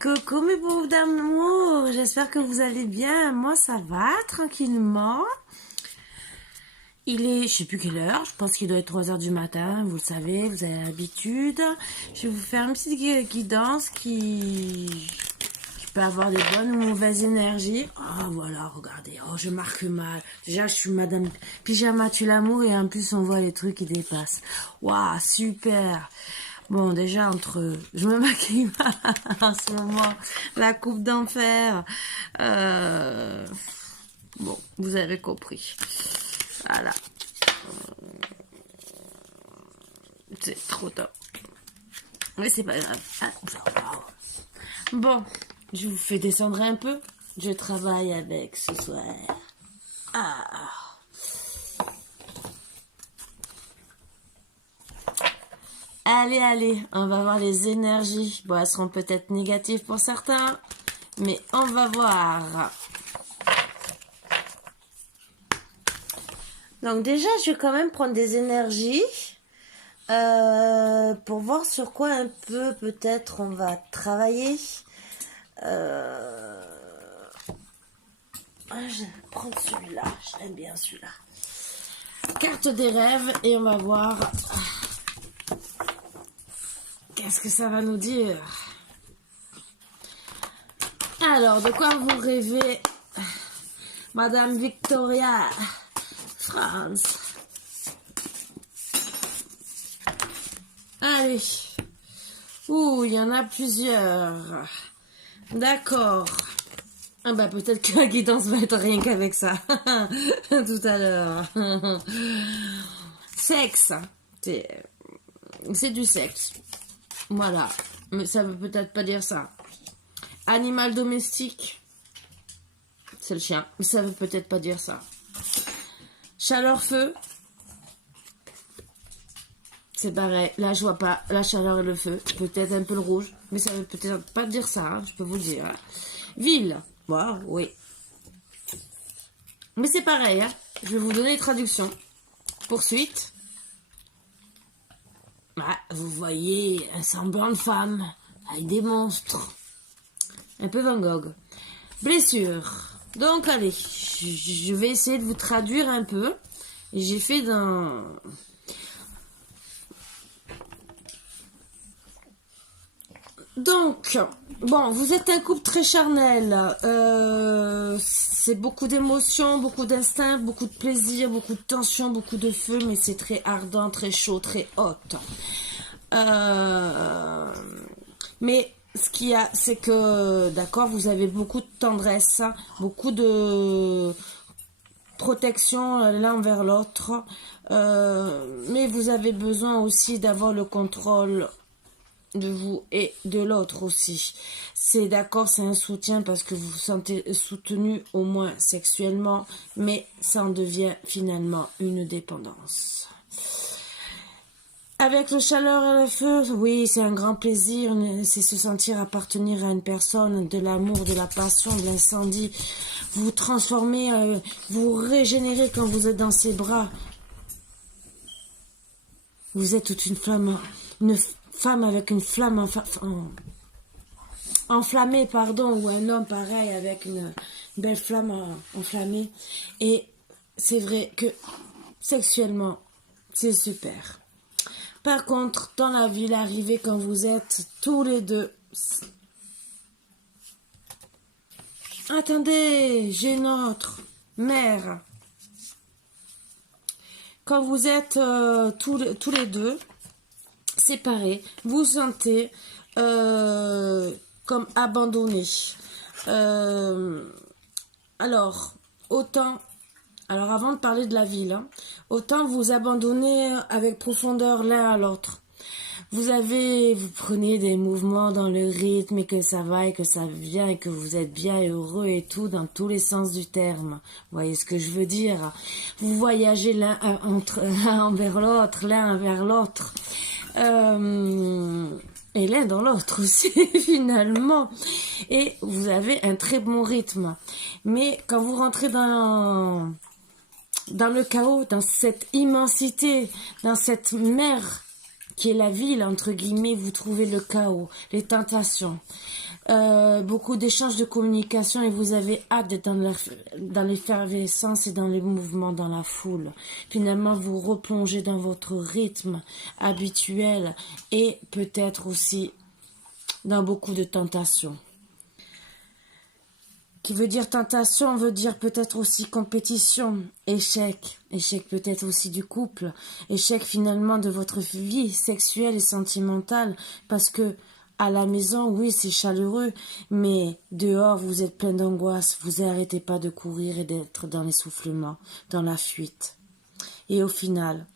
Coucou mes pauvres d'amour, j'espère que vous allez bien. Moi ça va, tranquillement. Il est, je sais plus quelle heure, je pense qu'il doit être 3 heures du matin, vous le savez, vous avez l'habitude. Je vais vous faire une petite guidance qui peut avoir des bonnes ou mauvaises énergies. Oh voilà, regardez, oh je marque mal. Déjà je suis madame pyjama tue l'amour et en plus on voit les trucs qui dépassent. Waouh, super. Bon, déjà, je me maquille mal en ce moment, la coupe d'enfer. Bon, vous avez compris. Voilà. C'est trop top. Mais c'est pas grave. Ah, bon, je vous fais descendre un peu. Je travaille avec ce soir. Ah. Allez, on va voir les énergies. Bon, elles seront peut-être négatives pour certains, mais on va voir. Donc déjà, je vais quand même prendre des énergies pour voir sur quoi un peu peut-être on va travailler. Je vais prendre celui-là, je l'aime bien celui-là. Carte des rêves et on va voir... Qu'est-ce que ça va nous dire? Alors, de quoi vous rêvez, Madame Victoria France? Allez. Ouh, il y en a plusieurs. D'accord. Ah bah peut-être que la guidance va être rien qu'avec ça. Tout à l'heure. Sexe. C'est du sexe. Voilà, mais ça veut peut-être pas dire ça. Animal domestique, c'est le chien, mais ça veut peut-être pas dire ça. Chaleur-feu, c'est pareil. Là, je vois pas la chaleur et le feu. Peut-être un peu le rouge, mais ça veut peut-être pas dire ça, hein, je peux vous le dire. Hein. Ville, wow, oui. Mais c'est pareil, hein. Je vais vous donner les traductions. Poursuite. Ah, vous voyez un semblant de femme avec des monstres. Un peu Van Gogh. Blessure. Donc allez, je vais essayer de vous traduire un peu. J'ai fait dans... Donc, bon, vous êtes un couple très charnel. C'est beaucoup d'émotions, beaucoup d'instinct, beaucoup de plaisir, beaucoup de tension, beaucoup de feu, mais c'est très ardent, très chaud, très haute. Mais ce qu'il y a, c'est que, d'accord, vous avez beaucoup de tendresse, beaucoup de protection l'un envers l'autre, mais vous avez besoin aussi d'avoir le contrôle de vous et de l'autre aussi. C'est d'accord, c'est un soutien parce que vous vous sentez soutenu au moins sexuellement, mais ça en devient finalement une dépendance. Avec le chaleur et le feu, oui, c'est un grand plaisir, c'est se sentir appartenir à une personne, de l'amour, de la passion, de l'incendie. Vous vous transformez, vous régénérez quand vous êtes dans ses bras. Vous êtes toute une flamme avec une flamme enflammée, pardon, ou un homme pareil avec une belle flamme enflammée. Et c'est vrai que sexuellement, c'est super. Par contre, dans la vie, l'arrivée quand vous êtes tous les deux... Attendez, j'ai une autre mère. Quand vous êtes tous les deux séparés, vous vous sentez comme abandonné. Alors, autant... Alors, avant de parler de la ville, hein, autant vous abandonnez avec profondeur l'un à l'autre. Vous prenez des mouvements dans le rythme et que ça va et que ça vient et que vous êtes bien heureux et tout dans tous les sens du terme. Vous voyez ce que je veux dire? Vous voyagez l'un envers l'autre, l'un envers l'autre. Et l'un dans l'autre aussi, finalement. Et vous avez un très bon rythme. Mais quand vous rentrez dans le chaos, dans cette immensité, dans cette mer qui est la ville, entre guillemets, vous trouvez le chaos, les tentations. beaucoup d'échanges de communication et vous avez hâte d'être dans l'effervescence et dans les mouvements dans la foule. Finalement, vous replongez dans votre rythme habituel et peut-être aussi dans beaucoup de tentations. Qui veut dire tentation, veut dire peut-être aussi compétition, échec peut-être aussi du couple, échec finalement de votre vie sexuelle et sentimentale, parce que à la maison, oui, c'est chaleureux, mais dehors, vous êtes plein d'angoisse, vous n'arrêtez pas de courir et d'être dans l'essoufflement, dans la fuite. Et au final,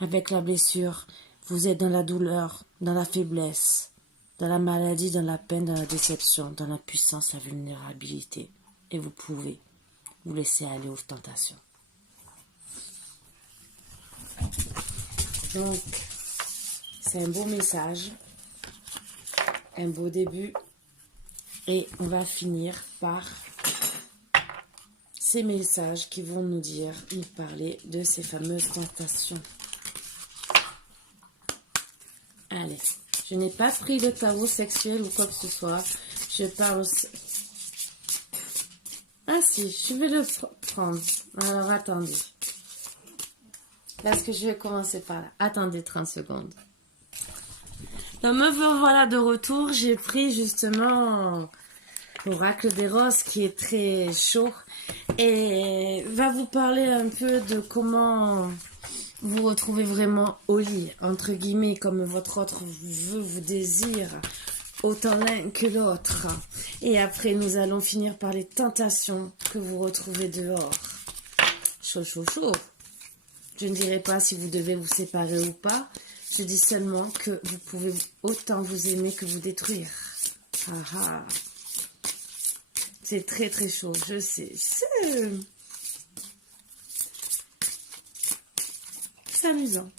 avec la blessure, vous êtes dans la douleur, dans la faiblesse, dans la maladie, dans la peine, dans la déception, dans la puissance, la vulnérabilité. Et vous pouvez vous laisser aller aux tentations. Donc, c'est un beau message, un beau début. Et on va finir par ces messages qui vont nous parler de ces fameuses tentations. Allez. Je n'ai pas pris de tarot sexuel ou quoi que ce soit. Je parle aussi... Ah si, je vais le prendre. Alors attendez. Parce que je vais commencer par là. Attendez 30 secondes. Donc me voilà de retour. J'ai pris justement l'oracle des roses qui est très chaud. Et va vous parler un peu de comment... vous retrouvez vraiment au lit, entre guillemets, comme votre autre vous désire, autant l'un que l'autre. Et après, nous allons finir par les tentations que vous retrouvez dehors. Chaud, chaud, chaud. Je ne dirai pas si vous devez vous séparer ou pas. Je dis seulement que vous pouvez autant vous aimer que vous détruire. Ah ah. C'est très, très chaud, je sais. C'est amusant.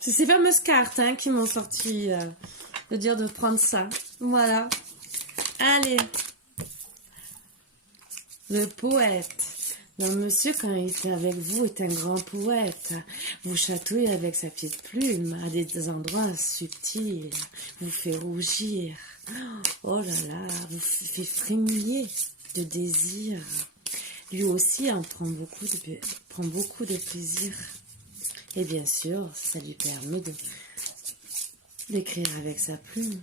C'est ces fameuses cartes qui m'ont sorti de dire de prendre ça. Voilà. Allez. Le poète. Non, monsieur, quand il est avec vous, est un grand poète. Vous chatouillez avec sa petite plume à des endroits subtils. Vous fait rougir. Oh là là, vous fait frémiller de désir. Lui aussi prend beaucoup de plaisir. Et bien sûr, ça lui permet d'écrire avec sa plume.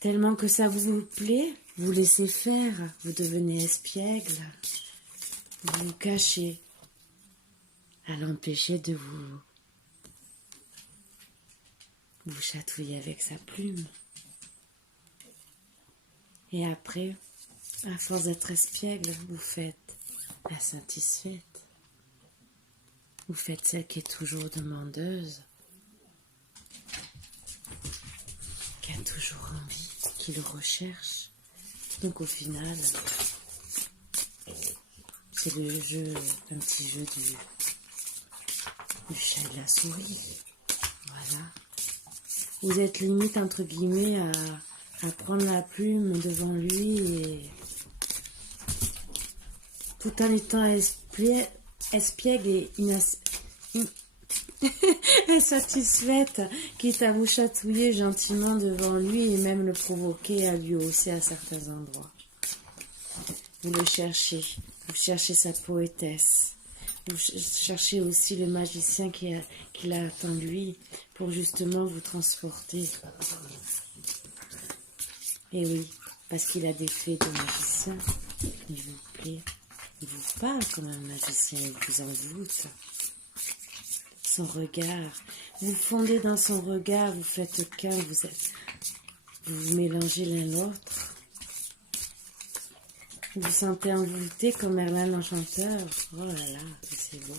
Tellement que ça vous plaît, vous laissez faire, vous devenez espiègle, vous vous cachez à l'empêcher de vous chatouiller avec sa plume. Et après, à force d'être espiègle, vous faites la satisfaite. Vous faites celle qui est toujours demandeuse, qui a toujours envie, qui le recherche. Donc au final, c'est le jeu, un petit jeu du chat et de la souris. Voilà. Vous êtes limite, entre guillemets, à prendre la plume devant lui et tout en étant espiègle et insatisfaite, quitte à vous chatouiller gentiment devant lui et même le provoquer à lui aussi à certains endroits. Vous le cherchez, vous cherchez sa poétesse, vous cherchez aussi le magicien qui attend de lui pour justement vous transporter. Et oui, parce qu'il a des faits de magicien, il vous plaît, il vous parle comme un magicien, il vous envoûte. Son regard, vous fondez dans son regard, vous faites qu'un, vous vous mélangez l'un l'autre. Vous vous sentez envoûté comme Merlin l'Enchanteur. Oh là là, c'est beau.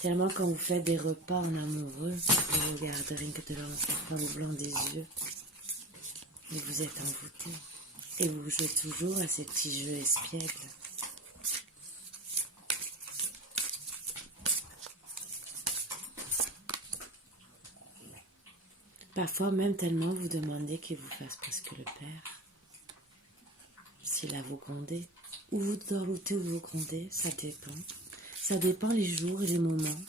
Tellement quand vous faites des repas en amoureux, vous regardez rien que dans le blanc des yeux. Et vous êtes envoûté. Et vous jouez toujours à ces petits jeux espiègles. Parfois même tellement vous demandez qu'il vous fasse presque le père. S'il a vous grondé. Ou vous dorlotez ou vous grondez, ça dépend. Ça dépend les jours et les moments.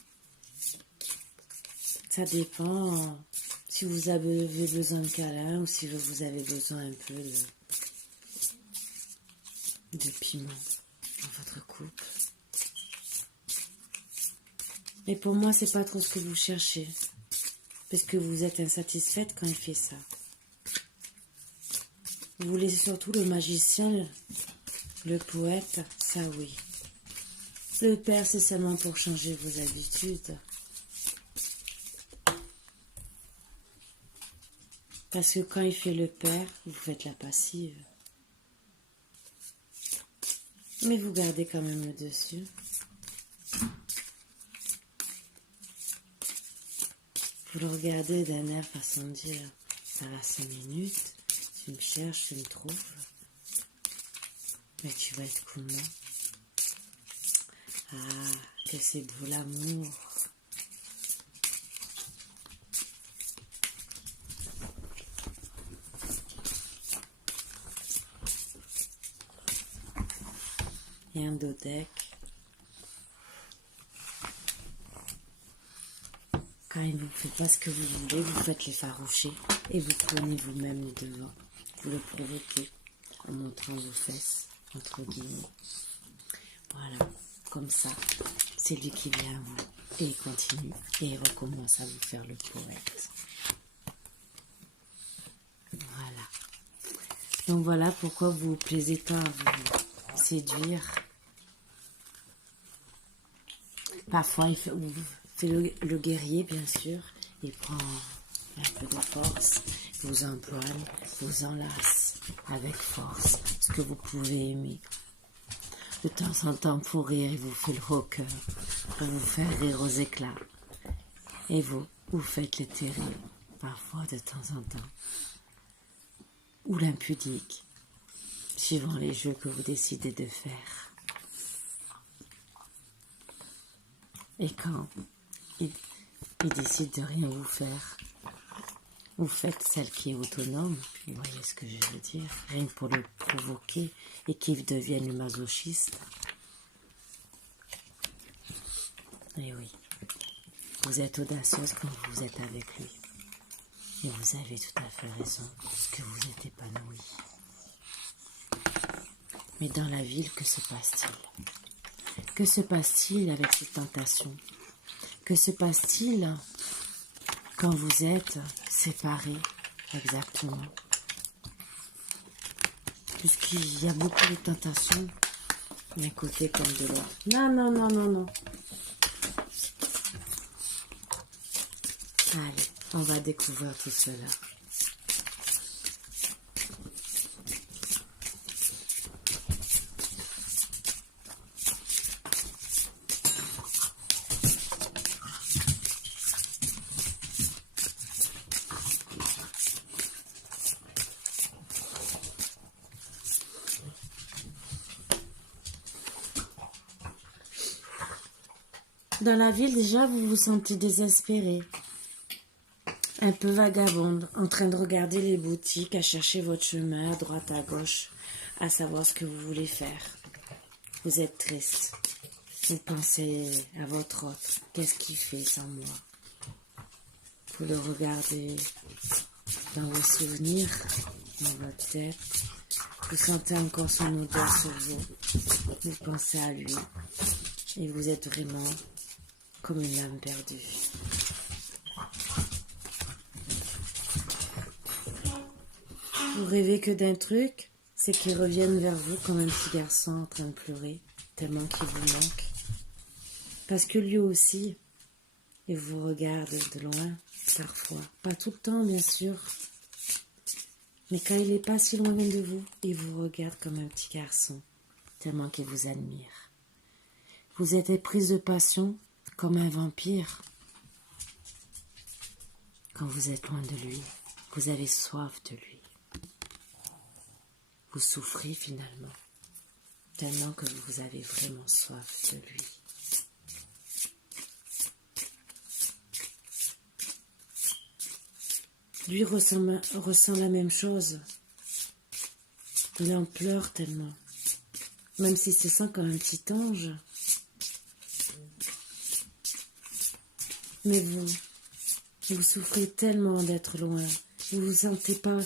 Ça dépend si vous avez besoin de câlin ou si vous avez besoin un peu de piment dans votre couple. Mais pour moi, c'est pas trop ce que vous cherchez. Parce que vous êtes insatisfaite quand il fait ça. Vous voulez surtout le magicien, le poète, ça oui. Le père, c'est seulement pour changer vos habitudes. Parce que quand il fait le père, vous faites la passive. Mais vous gardez quand même le dessus. Vous le regardez d'un air façon de dire, ça va 5 minutes, tu me cherches, tu me trouves. Mais tu vas être comment? Ah, que c'est beau l'amour. Et un dodec. Quand il ne vous fait pas ce que vous voulez, vous faites l'effaroucher et vous prenez vous-même le devant. Vous le provoquez en montrant vos fesses, entre guillemets. Voilà, comme ça, c'est lui qui vient à vous. Et il continue et il recommence à vous faire le poète. Voilà. Donc voilà pourquoi vous vous plaisez tant à vous séduire. Parfois, il fait le guerrier, bien sûr. Il prend un peu de force, vous empoigne, vous enlace avec force, ce que vous pouvez aimer. De temps en temps, pour rire, il vous fait le rocker, pour vous faire rire aux éclats. Et vous faites le terrible, parfois de temps en temps. Ou l'impudique, suivant les jeux que vous décidez de faire. Et quand il décide de rien vous faire, vous faites celle qui est autonome, vous voyez ce que je veux dire, rien que pour le provoquer et qu'il devienne le masochiste. Et oui, vous êtes audacieuse quand vous êtes avec lui. Et vous avez tout à fait raison, parce que vous êtes épanouie. Mais dans la ville, que se passe-t-il? Que se passe-t-il avec ces tentations? Que se passe-t-il quand vous êtes séparés exactement? Puisqu'il y a beaucoup de tentations d'un côté comme de l'autre. Non, non, non, non, non. Allez, on va découvrir tout cela. Dans la ville, déjà, vous vous sentez désespéré, un peu vagabonde, en train de regarder les boutiques, à chercher votre chemin à droite, à gauche, à savoir ce que vous voulez faire. Vous êtes triste. Vous pensez à votre autre. Qu'est-ce qu'il fait sans moi? Vous le regardez dans vos souvenirs, dans votre tête. Vous sentez encore son odeur sur vous. Vous pensez à lui. Et vous êtes vraiment comme une âme perdue. Vous rêvez que d'un truc, c'est qu'il revienne vers vous comme un petit garçon en train de pleurer, tellement qu'il vous manque. Parce que lui aussi, il vous regarde de loin, parfois. Pas tout le temps, bien sûr. Mais quand il n'est pas si loin de vous, il vous regarde comme un petit garçon, tellement qu'il vous admire. Vous êtes éprise de passion comme un vampire. Quand vous êtes loin de lui, vous avez soif de lui. Vous souffrez finalement, tellement que vous avez vraiment soif de lui. Lui ressent la même chose. Il en pleure tellement. Même s'il se sent comme un petit ange. Mais vous souffrez tellement d'être loin. Vous vous sentez pas,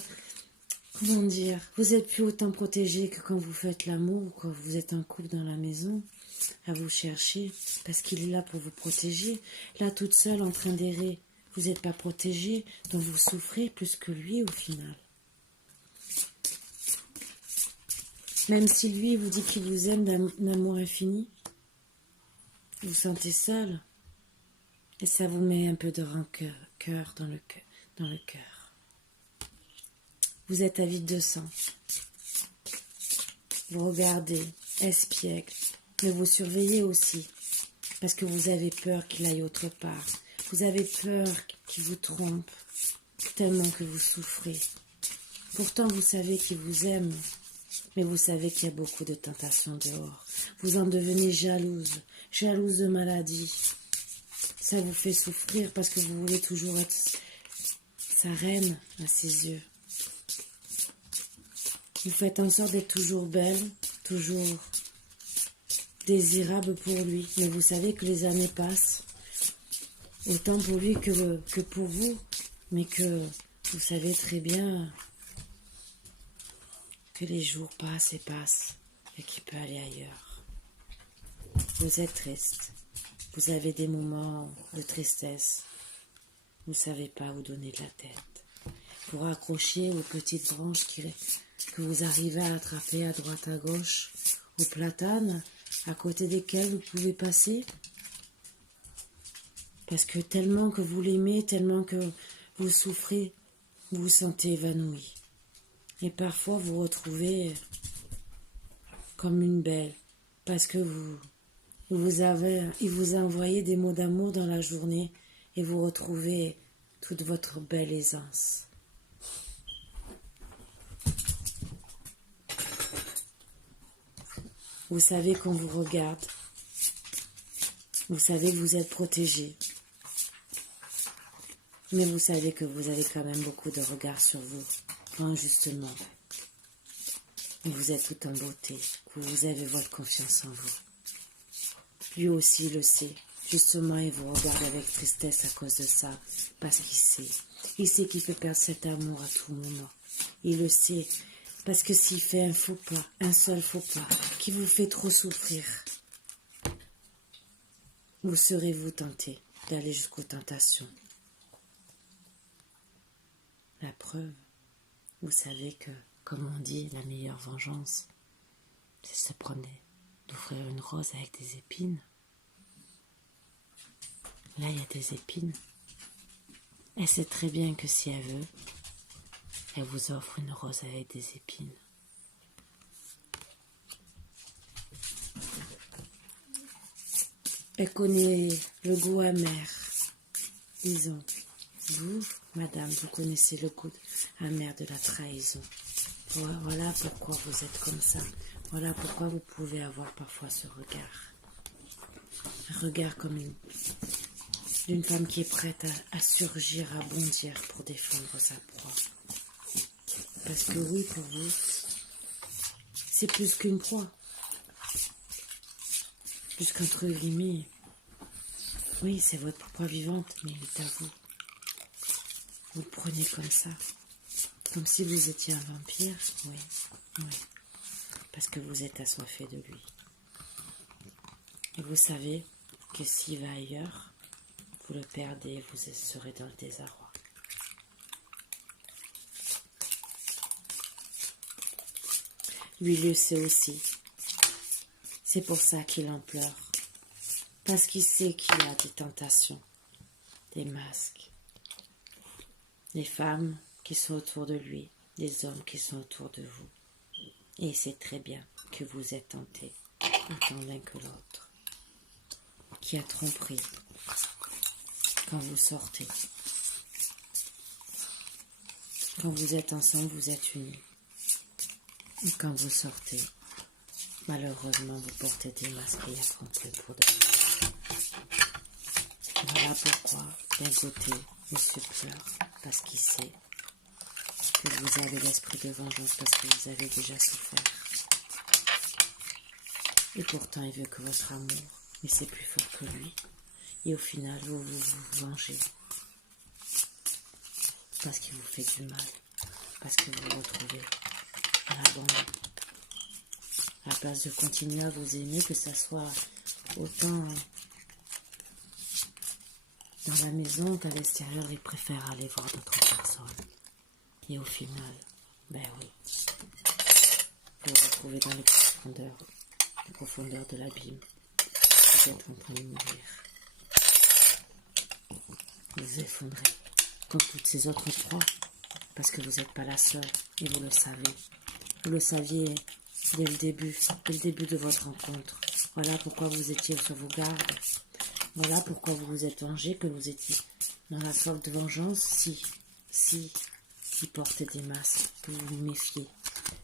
comment dire, vous êtes plus autant protégé que quand vous faites l'amour ou quand vous êtes en couple dans la maison, à vous chercher, parce qu'il est là pour vous protéger. Là, toute seule, en train d'errer, vous n'êtes pas protégé, donc vous souffrez plus que lui au final. Même si lui vous dit qu'il vous aime d'un amour infini, vous vous sentez seul. Et ça vous met un peu de rancœur dans le cœur. Vous êtes avide de sang. Vous regardez, espiègle, mais vous surveillez aussi, parce que vous avez peur qu'il aille autre part. Vous avez peur qu'il vous trompe, tellement que vous souffrez. Pourtant, vous savez qu'il vous aime, mais vous savez qu'il y a beaucoup de tentations dehors. Vous en devenez jalouse de maladie. Ça vous fait souffrir parce que vous voulez toujours être sa reine à ses yeux. Vous faites en sorte d'être toujours belle, toujours désirable pour lui. Mais vous savez que les années passent, autant pour lui que pour vous. Mais que vous savez très bien que les jours passent et qu'il peut aller ailleurs. Vous êtes triste. Vous avez des moments de tristesse. Vous ne savez pas où donner de la tête. Vous raccrochez aux petites branches que vous arrivez à attraper à droite à gauche, aux platanes à côté desquels vous pouvez passer. Parce que tellement que vous l'aimez, tellement que vous souffrez, vous vous sentez évanoui. Et parfois vous retrouvez comme une belle, parce que il vous a envoyé des mots d'amour dans la journée et vous retrouvez toute votre belle aisance. Vous savez qu'on vous regarde. Vous savez que vous êtes protégé. Mais vous savez que vous avez quand même beaucoup de regards sur vous, injustement. Et vous êtes tout en beauté, que vous avez votre confiance en vous. Lui aussi le sait. Justement, il vous regarde avec tristesse à cause de ça, parce qu'il sait. Il sait qu'il peut perdre cet amour à tout moment. Il le sait, parce que s'il fait un faux pas, un seul faux pas, qui vous fait trop souffrir, où serez-vous tenté d'aller jusqu'aux tentations? La preuve, vous savez que, comme on dit, la meilleure vengeance, c'est se prendre d'offrir une rose avec des épines. Là, il y a des épines. Elle sait très bien que si elle veut, elle vous offre une rose avec des épines. Elle connaît le goût amer. Disons, vous, madame, vous connaissez le goût amer de la trahison. Voilà pourquoi vous êtes comme ça. Voilà pourquoi vous pouvez avoir parfois ce regard. Un regard comme d'une femme qui est prête à surgir, à bondir pour défendre sa proie. Parce que oui, pour vous, c'est plus qu'une proie. Plus qu'entre guillemets. Oui, c'est votre proie vivante, mais elle est à vous. Vous le prenez comme ça. Comme si vous étiez un vampire. Oui. Parce que vous êtes assoiffé de lui. Et vous savez que s'il va ailleurs, vous le perdez, vous serez dans le désarroi. Lui le sait aussi. C'est pour ça qu'il en pleure. Parce qu'il sait qu'il y a des tentations, des masques, des femmes qui sont autour de lui, des hommes qui sont autour de vous. Et il sait très bien que vous êtes tentés, autant l'un que l'autre. Qui a tromperie quand vous sortez. Quand vous êtes ensemble, vous êtes unis. Et quand vous sortez, malheureusement, vous portez des masques et il y a tromperie pour de vrai. Voilà pourquoi, d'un côté, monsieur pleure, parce qu'il sait que vous avez l'esprit de vengeance, parce que vous avez déjà souffert. Et pourtant, il veut que votre amour, mais c'est plus fort que lui, Et au final, vous vengez. Parce qu'il vous fait du mal. Parce que vous vous retrouvez à l'abandon. À la place de continuer à vous aimer, que ça soit autant dans la maison qu'à l'extérieur, il préfère aller voir d'autres personnes. Et au final, ben oui, vous vous retrouvez dans les profondeurs de l'abîme. Vous êtes en train de mourir. Vous vous effondrez, comme toutes ces autres proies, parce que vous n'êtes pas la seule, et vous le savez. Vous le saviez dès le début de votre rencontre. Voilà pourquoi vous étiez sur vos gardes. Voilà pourquoi vous vous êtes vengé, que vous étiez dans la soif de vengeance, si portait des masques, que vous vous méfiez,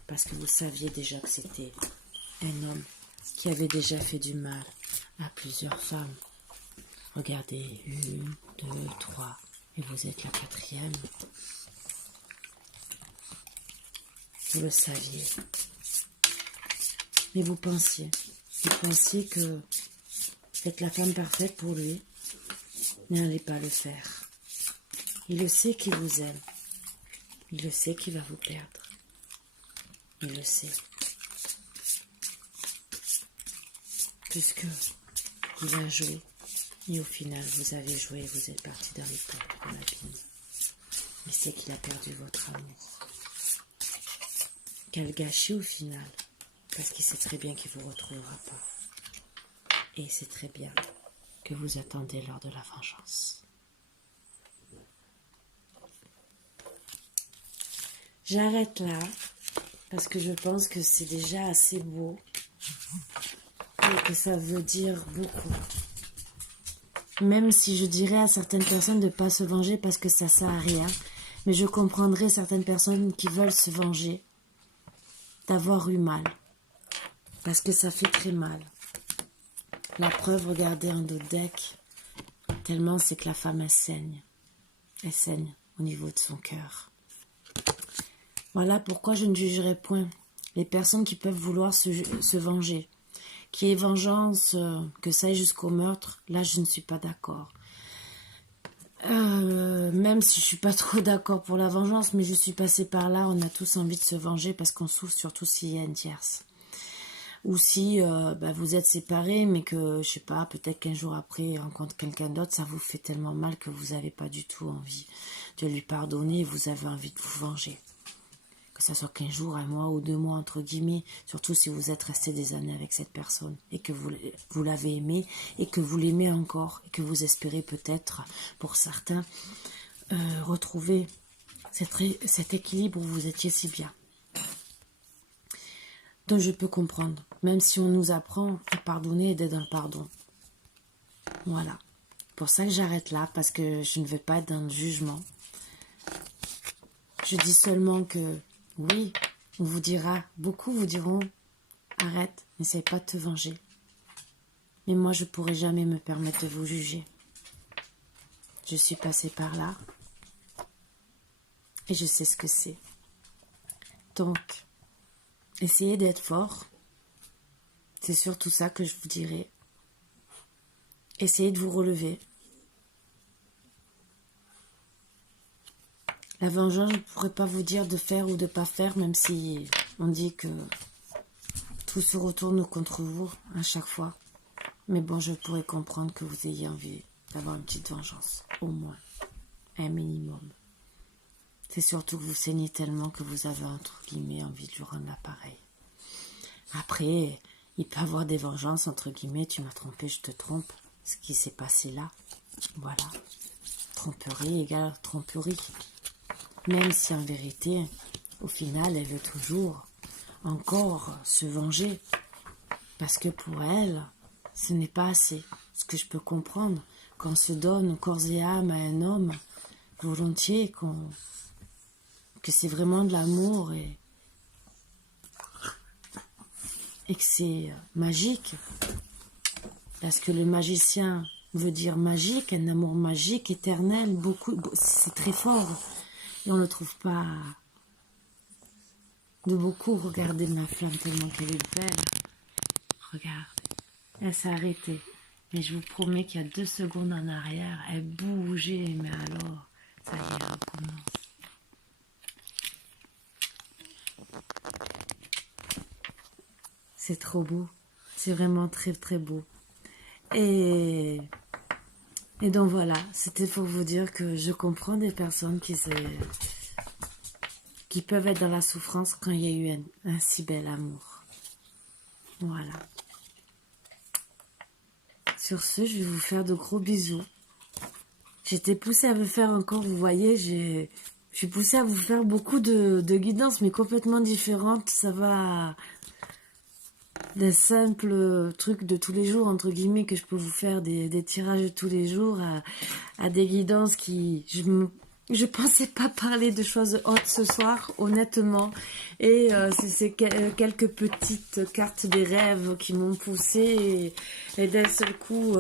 parce que vous saviez déjà que c'était un homme qui avait déjà fait du mal à plusieurs femmes. Regardez, 1, 2, 3, et vous êtes la 4e. Vous le saviez. Mais vous pensiez que être la femme parfaite pour lui n'allait pas le faire. Il le sait qu'il vous aime. Il le sait qu'il va vous perdre. Il le sait. Puisque il a joué. Et au final, vous avez joué et vous êtes parti dans les portes de l'abîme. Il sait qu'il a perdu votre amour. Quel gâchis au final. Parce qu'il sait très bien qu'il ne vous retrouvera pas. Et il sait très bien que vous attendez l'heure de la vengeance. J'arrête là, parce que je pense que c'est déjà assez beau et que ça veut dire beaucoup. Même si je dirais à certaines personnes de ne pas se venger parce que ça ne sert à rien, mais je comprendrais certaines personnes qui veulent se venger d'avoir eu mal, parce que ça fait très mal. La preuve, regardez en dos de deck, tellement c'est que la femme elle saigne au niveau de son cœur. Voilà pourquoi je ne jugerai point les personnes qui peuvent vouloir se venger. Qui est vengeance, que ça aille jusqu'au meurtre, là je ne suis pas d'accord. Même si je suis pas trop d'accord pour la vengeance, mais je suis passée par là, on a tous envie de se venger parce qu'on souffre, surtout s'il y a une tierce. Ou si vous êtes séparés, mais que, je sais pas, peut-être qu'un jour après, il rencontre quelqu'un d'autre, ça vous fait tellement mal que vous n'avez pas du tout envie de lui pardonner et vous avez envie de vous venger. Que ça soit qu'un jour, un mois ou 2 mois, entre guillemets, surtout si vous êtes resté des années avec cette personne et que vous l'avez aimé et que vous l'aimez encore et que vous espérez peut-être, pour certains, retrouver cet équilibre où vous étiez si bien. Donc je peux comprendre, même si on nous apprend à pardonner et d'être dans le pardon. Voilà. Pour ça que j'arrête là, parce que je ne veux pas être dans le jugement. Je dis seulement que oui, on vous dira, beaucoup vous diront, arrête, n'essaye pas de te venger. Mais moi, je ne pourrai jamais me permettre de vous juger. Je suis passée par là et je sais ce que c'est. Donc, essayez d'être fort. C'est surtout ça que je vous dirai. Essayez de vous relever. La vengeance, je ne pourrais pas vous dire de faire ou de ne pas faire, même si on dit que tout se retourne contre vous à chaque fois. Mais bon, je pourrais comprendre que vous ayez envie d'avoir une petite vengeance, au moins, un minimum. C'est surtout que vous saignez tellement que vous avez, entre guillemets, envie de lui rendre l'appareil. Après, il peut y avoir des vengeances, entre guillemets, tu m'as trompé, je te trompe. Ce qui s'est passé là, voilà. Tromperie égale tromperie. Même si en vérité, au final, elle veut toujours encore se venger. Parce que pour elle, ce n'est pas assez. Ce que je peux comprendre, quand on se donne corps et âme à un homme, volontiers, que c'est vraiment de l'amour et que c'est magique. Parce que le magicien veut dire magique, un amour magique, éternel, c'est très fort. Et on ne le trouve pas de beaucoup. Regardez ma flamme tellement qu'elle est belle. Regarde, elle s'est arrêtée. Mais je vous promets qu'il y a 2 secondes en arrière, elle bougeait, mais alors, ça y est, elle recommence. C'est trop beau. C'est vraiment très très beau. Et donc voilà, c'était pour vous dire que je comprends des personnes qui peuvent être dans la souffrance quand il y a eu un si bel amour. Voilà. Sur ce, je vais vous faire de gros bisous. J'étais poussée à vous faire encore, vous voyez, je suis poussée à vous faire beaucoup de guidances, mais complètement différentes. Ça va des simples trucs de tous les jours, entre guillemets, que je peux vous faire, des tirages de tous les jours, à des guidances qui... Je pensais pas parler de choses hautes ce soir, honnêtement. Et c'est quelques petites cartes des rêves qui m'ont poussée. Et d'un seul coup,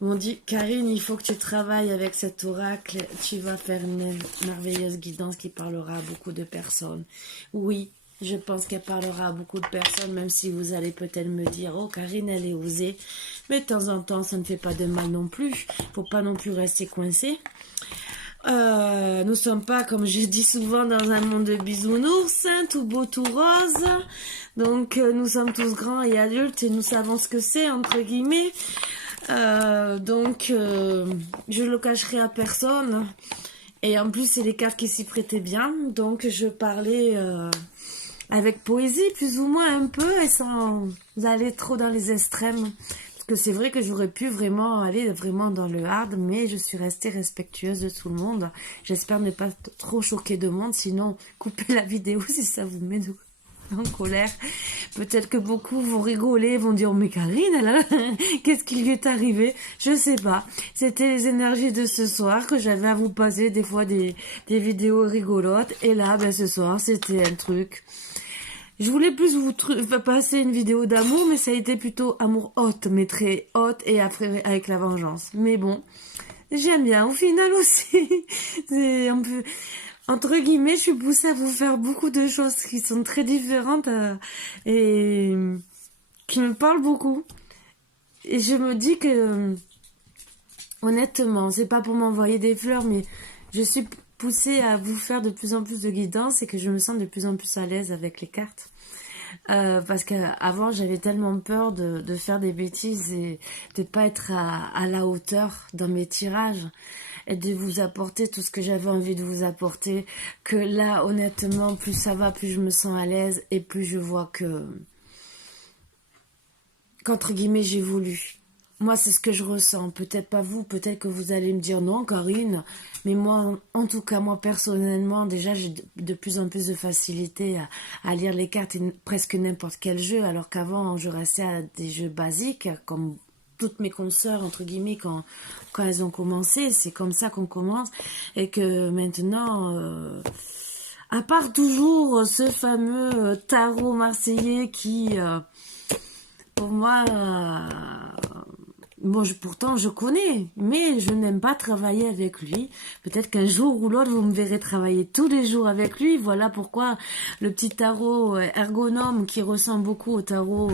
m'ont dit, Karine, il faut que tu travailles avec cet oracle. Tu vas faire une merveilleuse guidance qui parlera à beaucoup de personnes. Oui, je pense qu'elle parlera à beaucoup de personnes, même si vous allez peut-être me dire, oh, Karine, elle est osée. Mais de temps en temps, ça ne fait pas de mal non plus. Faut pas non plus rester coincé. Nous sommes pas, comme je dis souvent, dans un monde de bisounours, hein, tout beau, tout rose. Donc, nous sommes tous grands et adultes et nous savons ce que c'est, entre guillemets. Donc, je le cacherai à personne. Et en plus, c'est les cartes qui s'y prêtaient bien. Donc, je parlais avec poésie, plus ou moins un peu, et sans aller trop dans les extrêmes. Que c'est vrai que j'aurais pu vraiment aller vraiment dans le hard, mais je suis restée respectueuse de tout le monde. J'espère ne pas trop choquer de monde, sinon coupez la vidéo si ça vous met en colère. Peut-être que beaucoup vont rigoler, vont dire, mais Karine, qu'est-ce qui lui est arrivé? Je sais pas. C'était les énergies de ce soir que j'avais à vous passer des fois des vidéos rigolotes. Et là, ben, ce soir, c'était un truc... Je voulais plus vous passer une vidéo d'amour, mais ça a été plutôt amour haute, mais très haute et après avec la vengeance. Mais bon, j'aime bien au final aussi. C'est un peu, entre guillemets, je suis poussée à vous faire beaucoup de choses qui sont très différentes et qui me parlent beaucoup. Et je me dis que, honnêtement, c'est pas pour m'envoyer des fleurs, mais je suis poussée à vous faire de plus en plus de guidance et que je me sens de plus en plus à l'aise avec les cartes. Parce qu'avant j'avais tellement peur de faire des bêtises et de pas être à la hauteur dans mes tirages et de vous apporter tout ce que j'avais envie de vous apporter, que là honnêtement plus ça va, plus je me sens à l'aise et plus je vois qu'entre guillemets j'ai voulu. Moi, c'est ce que je ressens. Peut-être pas vous, peut-être que vous allez me dire non, Karine. Mais moi, en tout cas, moi, personnellement, déjà, j'ai de plus en plus de facilité à lire les cartes et presque n'importe quel jeu, alors qu'avant, je restais à des jeux basiques, comme toutes mes consoeurs, entre guillemets, quand elles ont commencé. C'est comme ça qu'on commence. Et que maintenant... à part toujours ce fameux tarot marseillais qui, pour moi... Bon, pourtant, je connais, mais je n'aime pas travailler avec lui. Peut-être qu'un jour ou l'autre, vous me verrez travailler tous les jours avec lui. Voilà pourquoi le petit tarot ergonome qui ressemble beaucoup au tarot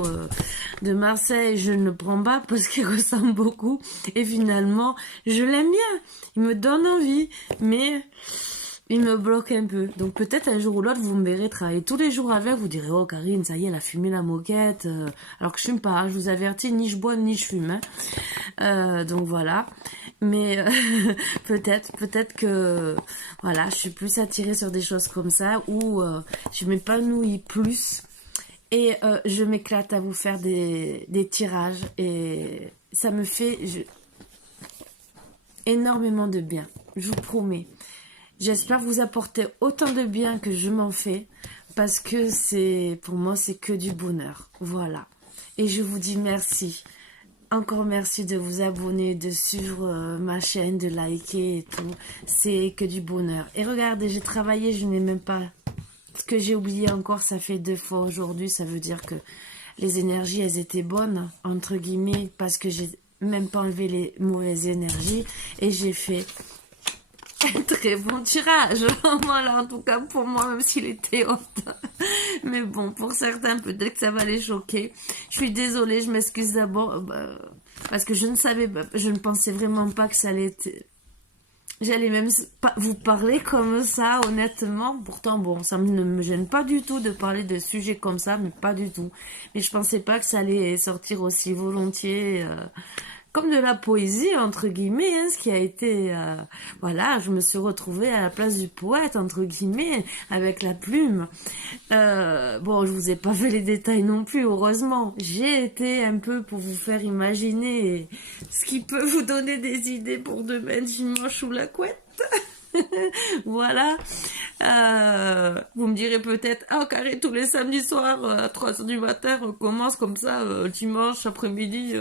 de Marseille, je ne le prends pas parce qu'il ressemble beaucoup. Et finalement, je l'aime bien. Il me donne envie, mais... il me bloque un peu. Donc peut-être un jour ou l'autre, vous me verrez travailler tous les jours avec. Vous direz, oh Karine, ça y est, elle a fumé la moquette. Alors que je fume pas, hein, je vous avertis, ni je bois, ni je fume. Hein. Donc voilà. Mais peut-être que voilà, je suis plus attirée sur des choses comme ça, où je m'épanouis plus. Et je m'éclate à vous faire des tirages. Et ça me fait énormément de bien. Je vous promets. J'espère vous apporter autant de bien que je m'en fais, parce que pour moi, c'est que du bonheur. Voilà. Et je vous dis merci. Encore merci de vous abonner, de suivre ma chaîne, de liker et tout. C'est que du bonheur. Et regardez, j'ai travaillé, je n'ai même pas... Ce que j'ai oublié encore, ça fait 2 fois aujourd'hui. Ça veut dire que les énergies, elles étaient bonnes, entre guillemets, parce que j'ai même pas enlevé les mauvaises énergies. Et j'ai fait... un très bon tirage, voilà, en tout cas pour moi, même s'il était haute. Mais bon, pour certains, peut-être que ça va les choquer. Je suis désolée, je m'excuse d'abord. parce que je ne savais pas, je ne pensais vraiment pas que ça allait être... J'allais même pas vous parler comme ça, honnêtement. Pourtant, bon, ça ne me gêne pas du tout de parler de sujets comme ça, mais pas du tout. Mais je pensais pas que ça allait sortir aussi volontiers, comme de la poésie, entre guillemets, hein, ce qui a été... voilà, je me suis retrouvée à la place du poète, entre guillemets, avec la plume. Bon, je vous ai pas fait les détails non plus, heureusement. J'ai été un peu pour vous faire imaginer ce qui peut vous donner des idées pour demain dimanche sous la couette. Voilà. Vous me direz peut-être, ah, carré, tous les samedis soirs, à 3h du matin, on commence comme ça, dimanche après-midi,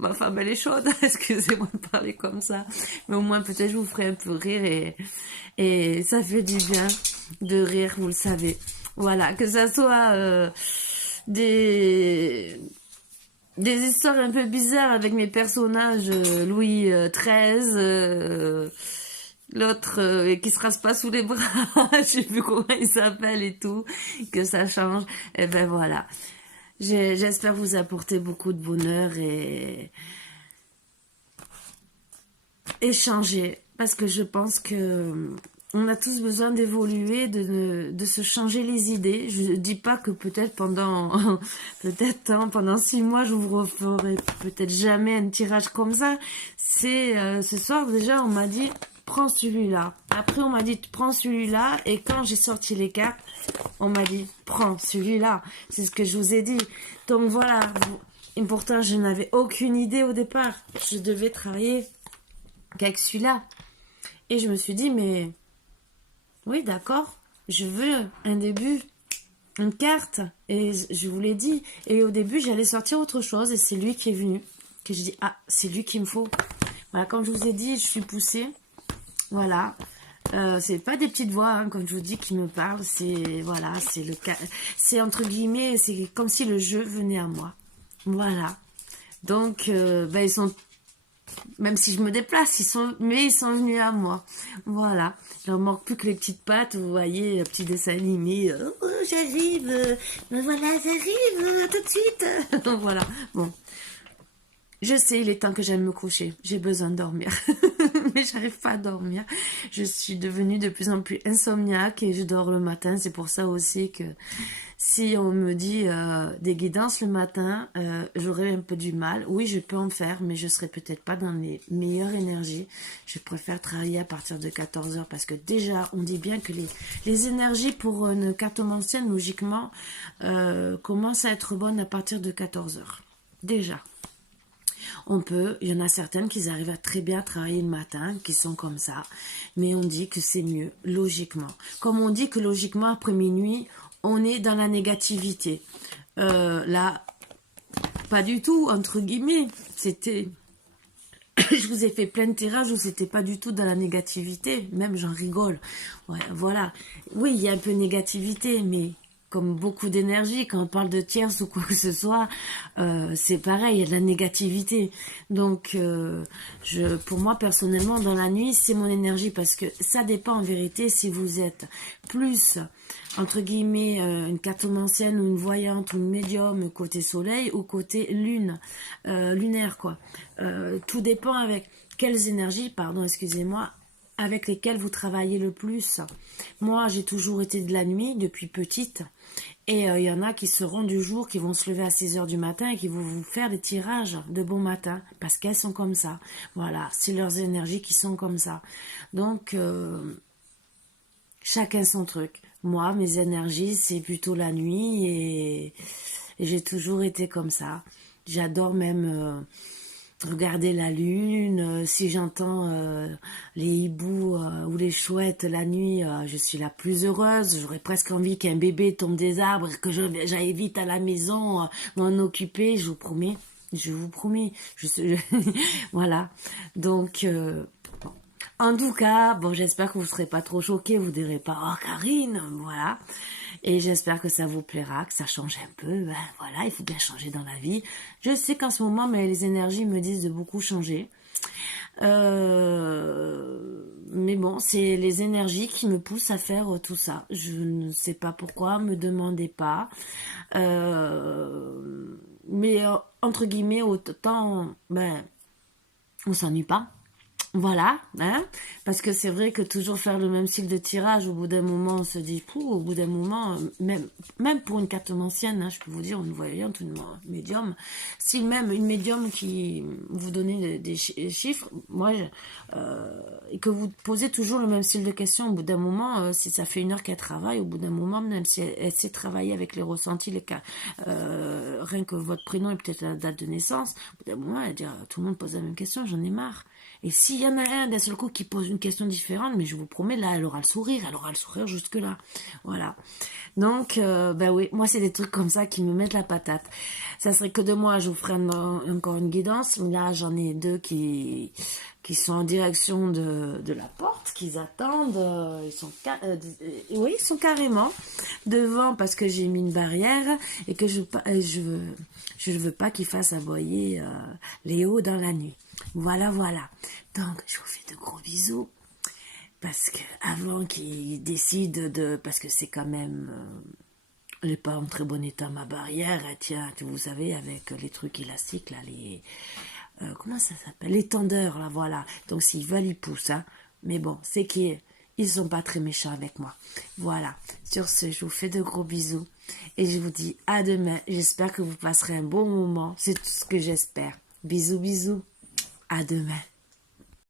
ma femme, elle est chaude, excusez-moi de parler comme ça. Mais au moins, peut-être, je vous ferai un peu rire et ça fait du bien de rire, vous le savez. Voilà, que ça soit des histoires un peu bizarres avec mes personnages, Louis XIII, l'autre qui se rase pas sous les bras, je sais plus comment il s'appelle et tout, que ça change. Et ben voilà. J'espère vous apporter beaucoup de bonheur et changer. Parce que je pense que on a tous besoin d'évoluer, de se changer les idées. Je ne dis pas que peut-être pendant 6 mois, je vous referai peut-être jamais un tirage comme ça. C'est ce soir déjà, on m'a dit prends celui-là. Après, on m'a dit prends celui-là. Et quand j'ai sorti les cartes, on m'a dit prends celui-là. C'est ce que je vous ai dit. Donc voilà. Et pourtant, je n'avais aucune idée au départ. Je devais travailler qu'avec celui-là. Et je me suis dit, mais oui, d'accord, je veux un début, une carte. Et je vous l'ai dit. Et au début, j'allais sortir autre chose. Et c'est lui qui est venu. Que je dis, ah, c'est lui qu'il me faut. Voilà, comme je vous ai dit, je suis poussée. Voilà. C'est pas des petites voix, hein, comme je vous dis, qui me parlent. C'est, voilà, c'est entre guillemets, c'est comme si le jeu venait à moi. Voilà. Donc, ils sont... Même si je me déplace, ils sont venus à moi. Voilà. Il ne manque plus que les petites pattes, vous voyez, un petit dessin animé. Oh, j'arrive, me voilà, j'arrive, tout de suite. Voilà. Bon. Je sais, il est temps que j'aille me coucher. J'ai besoin de dormir. Mais j'arrive pas à dormir. Je suis devenue de plus en plus insomniaque et je dors le matin. C'est pour ça aussi que si on me dit des guidances le matin, j'aurai un peu du mal. Oui, je peux en faire, mais je serai peut-être pas dans les meilleures énergies. Je préfère travailler à partir de 14h parce que déjà, on dit bien que les énergies pour une cartomancienne, logiquement, commencent à être bonnes à partir de 14h. Déjà. Il y en a certaines qui arrivent à très bien travailler le matin, qui sont comme ça, mais on dit que c'est mieux, logiquement. Comme on dit que logiquement, après minuit, on est dans la négativité. Là, pas du tout, entre guillemets, c'était... Je vous ai fait plein de tirages où c'était pas du tout dans la négativité, même j'en rigole. Ouais, voilà. Oui, il y a un peu de négativité, mais... comme beaucoup d'énergie, quand on parle de tierce ou quoi que ce soit, c'est pareil, il y a de la négativité. Donc, pour moi, personnellement, dans la nuit, c'est mon énergie, parce que ça dépend en vérité si vous êtes plus, entre guillemets, une cartomancienne ou une voyante ou une médium côté soleil ou côté lune, lunaire, quoi. Tout dépend avec quelles énergies, excusez-moi, avec lesquelles vous travaillez le plus. Moi, j'ai toujours été de la nuit depuis petite. Et il y en a qui seront du jour, qui vont se lever à 6h du matin et qui vont vous faire des tirages de bon matin. Parce qu'elles sont comme ça. Voilà, c'est leurs énergies qui sont comme ça. Donc, chacun son truc. Moi, mes énergies, c'est plutôt la nuit et j'ai toujours été comme ça. J'adore même... regarder la lune, si j'entends les hiboux ou les chouettes la nuit, je suis la plus heureuse. J'aurais presque envie qu'un bébé tombe des arbres, que j'aille vite à la maison, m'en occuper, je vous promets. Voilà. Donc, bon. En tout cas, bon, j'espère que vous ne serez pas trop choqués, vous ne direz pas « Oh, Karine !» Voilà. Et j'espère que ça vous plaira, que ça change un peu. Ben, voilà, il faut bien changer dans la vie. Je sais qu'en ce moment, mais les énergies me disent de beaucoup changer. Mais bon, c'est les énergies qui me poussent à faire tout ça. Je ne sais pas pourquoi, me demandez pas. mais entre guillemets, autant, ben, on s'ennuie pas. Voilà, hein, parce que c'est vrai que toujours faire le même style de tirage, au bout d'un moment, on se dit, pou, au bout d'un moment, même pour une cartomancienne, hein, je peux vous dire, une voyante, une médium, si même une médium qui vous donnez des chiffres, et que vous posez toujours le même style de questions, au bout d'un moment, si ça fait 1 heure qu'elle travaille, au bout d'un moment, même si elle sait travailler avec les ressentis, les cas, rien que votre prénom et peut-être la date de naissance, au bout d'un moment, elle va dire, tout le monde pose la même question, j'en ai marre. Et s'il y en a un d'un seul coup qui pose une question différente, mais je vous promets, là, elle aura le sourire jusque-là. Voilà. Donc, ben oui, moi, c'est des trucs comme ça qui me mettent la patate. Ça serait que de moi, je vous ferai encore une guidance. Mais là, j'en ai 2 qui sont en direction de la porte, qu'ils attendent. Oui, ils sont carrément devant parce que j'ai mis une barrière et que je veux pas qu'ils fassent aboyer Léo dans la nuit. Voilà, voilà. Donc, je vous fais de gros bisous. Parce que avant qu'il décide parce que c'est quand même... elle n'est pas en très bon état, ma barrière. Elle tient, vous savez, avec les trucs élastiques, là, les... comment ça s'appelle? Les tendeurs, là, voilà. Donc, s'ils veulent, ils poussent, hein. Mais bon, c'est qu'ils sont pas très méchants avec moi. Voilà. Sur ce, je vous fais de gros bisous. Et je vous dis à demain. J'espère que vous passerez un bon moment. C'est tout ce que j'espère. Bisous, bisous. À demain.